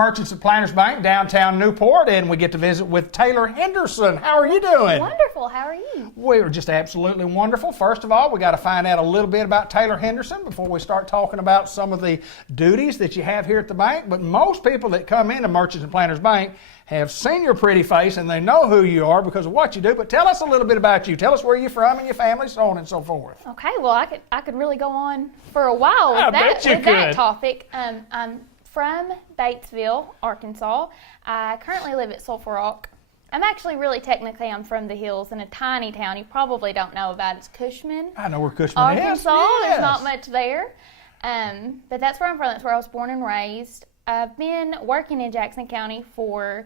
Merchants and Planners Bank, downtown Newport, and we get to visit with Taylor Henderson. How are you doing? Wonderful. How are you? We're just absolutely wonderful. First of all, we got to find out a little bit about Taylor Henderson before we start talking about some of the duties that you have here at the bank. But most people that come into Merchants and Planners Bank have seen your pretty face and they know who you are because of what you do. But tell us a little bit about you. Tell us where you're from and your family, so on and so forth. Okay. Well, I could really go on for a while with that topic. I'm from Batesville, Arkansas. I currently live at Sulphur Rock. I'm actually I'm from the hills in a tiny town you probably don't know about. It's Cushman. I know where Cushman Arkansas. is. Yes. There's not much there. But that's where I'm from. That's where I was born and raised. I've been working in Jackson County for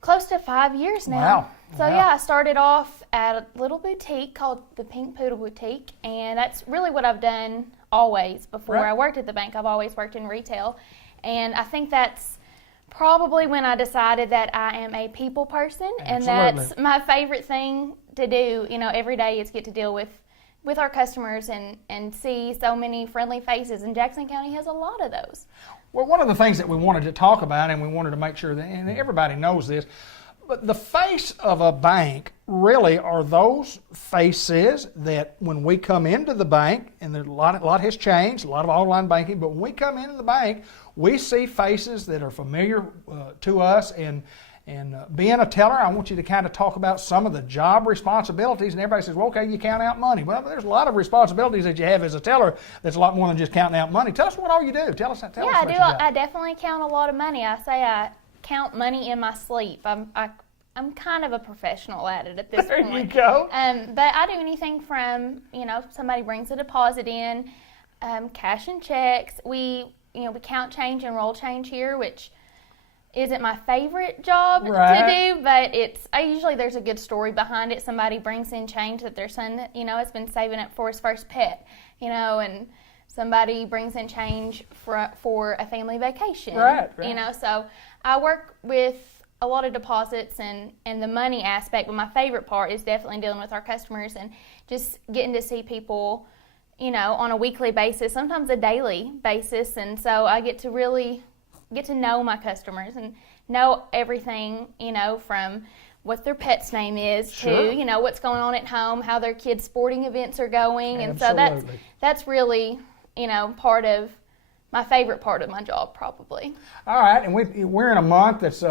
close to 5 years now. Wow. So yeah, I started off at a little boutique called the Pink Poodle Boutique, and that's really what I've done always. Before I worked at the bank, I've always worked in retail. And I think that's probably when I decided that I am a people person. Absolutely. And that's my favorite thing to do, every day is get to deal with our customers and see so many friendly faces. And Jackson County has a lot of those. Well, one of the things that we wanted to talk about, and we wanted to make sure that, and everybody knows this, but the face of a bank really are those faces that when we come into the bank, and a lot has changed, a lot of online banking, but when we come into the bank, we see faces that are familiar to us. And being a teller, I want you to kind of talk about some of the job responsibilities. And everybody says, well, okay, you count out money. Well, there's a lot of responsibilities that you have as a teller that's a lot more than just counting out money. Tell us what all you do. Tell us what you do. I definitely count a lot of money. I say I count money in my sleep. I'm kind of a professional at it at this point. There you go. But I do anything from, somebody brings a deposit in, cash and checks. We count change and roll change here, which isn't my favorite job to do, but usually there's a good story behind it. Somebody brings in change that their son, has been saving up for his first pet, and somebody brings in change for a family vacation. Right. So I work with a lot of deposits and the money aspect, but my favorite part is definitely dealing with our customers and just getting to see people, on a weekly basis, sometimes a daily basis. And so I get to really get to know my customers and know everything, from what their pet's name is to, what's going on at home, how their kids' sporting events are going. Absolutely. And so that's really, part of my favorite part of my job, probably. All right, and we're in a month that's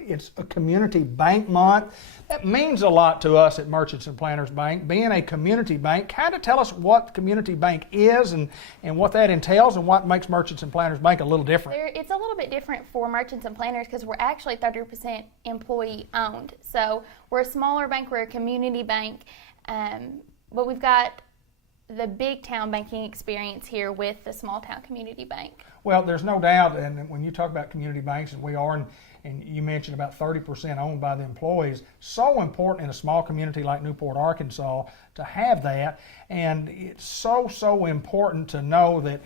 it's a community bank month. That means a lot to us at Merchants and Planners Bank. Being a community bank, kind of tell us what community bank is and what that entails and what makes Merchants and Planners Bank a little different. It's a little bit different for Merchants and Planners because we're actually 30% employee owned. So we're a smaller bank, we're a community bank, but we've got the big town banking experience here with the small town community bank. Well, there's no doubt, and when you talk about community banks, and we are, and you mentioned about 30% owned by the employees, so important in a small community like Newport, Arkansas, to have that. And it's so important to know that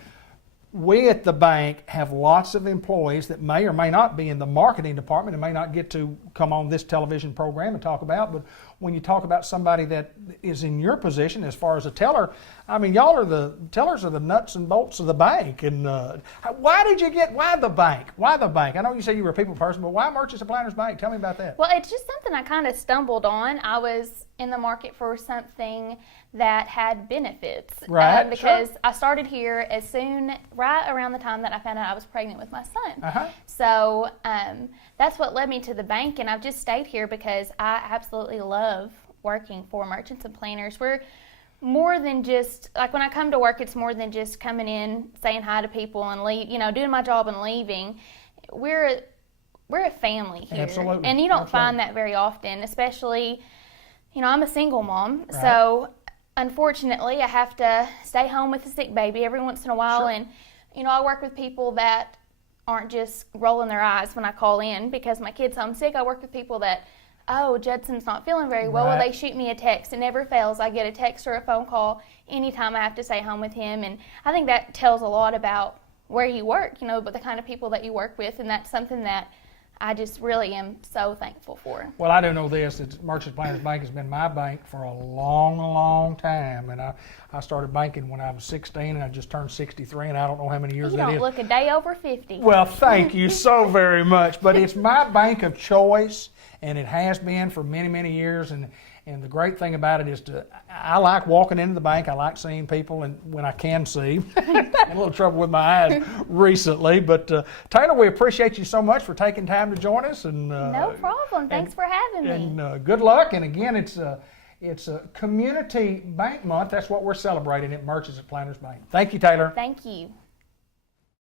we at the bank have lots of employees that may or may not be in the marketing department and may not get to come on this television program and talk about, but when you talk about somebody that is in your position as far as a teller, I mean, y'all are the tellers are the nuts and bolts of the bank. And why the bank? Why the bank? I know you say you were a people person, but why Merchants and Planners Bank? Tell me about that. Well, it's just something I kind of stumbled on. I was in the market for something that had benefits. Right. Because I started here right around the time that I found out I was pregnant with my son. Uh-huh. So that's what led me to the bank, and I've just stayed here because I absolutely love working for Merchants and Planners. We're more than just, like when I come to work, it's more than just coming in, saying hi to people and leave, doing my job and leaving. We're a family here. Absolutely. And you don't find that very often, especially, I'm a single mom, Right. So unfortunately I have to stay home with a sick baby every once in a while. Sure. And, I work with people that aren't just rolling their eyes when I call in because my kid's homesick. I work with people that, Judson's not feeling very well. Right. Well, they shoot me a text. It never fails. I get a text or a phone call anytime I have to stay home with him. And I think that tells a lot about where you work, but the kind of people that you work with. And that's something that I just really am so thankful for. Well, I do know this, that Merchants Planters Bank has been my bank for a long, long time. And I started banking when I was 16, and I just turned 63, and I don't know how many years You that don't is. look a day over 50. Well, thank you so very much. But it's my bank of choice, and it has been for many, many years. And the great thing about it is I like walking into the bank. I like seeing people, and when I can see. Had a little trouble with my eyes recently. But Taylor, we appreciate you so much for taking time to join us. And No problem. Thanks for having me. And good luck. And again, it's a Community Bank Month. That's what we're celebrating at Merchants at Planters Bank. Thank you, Taylor. Thank you.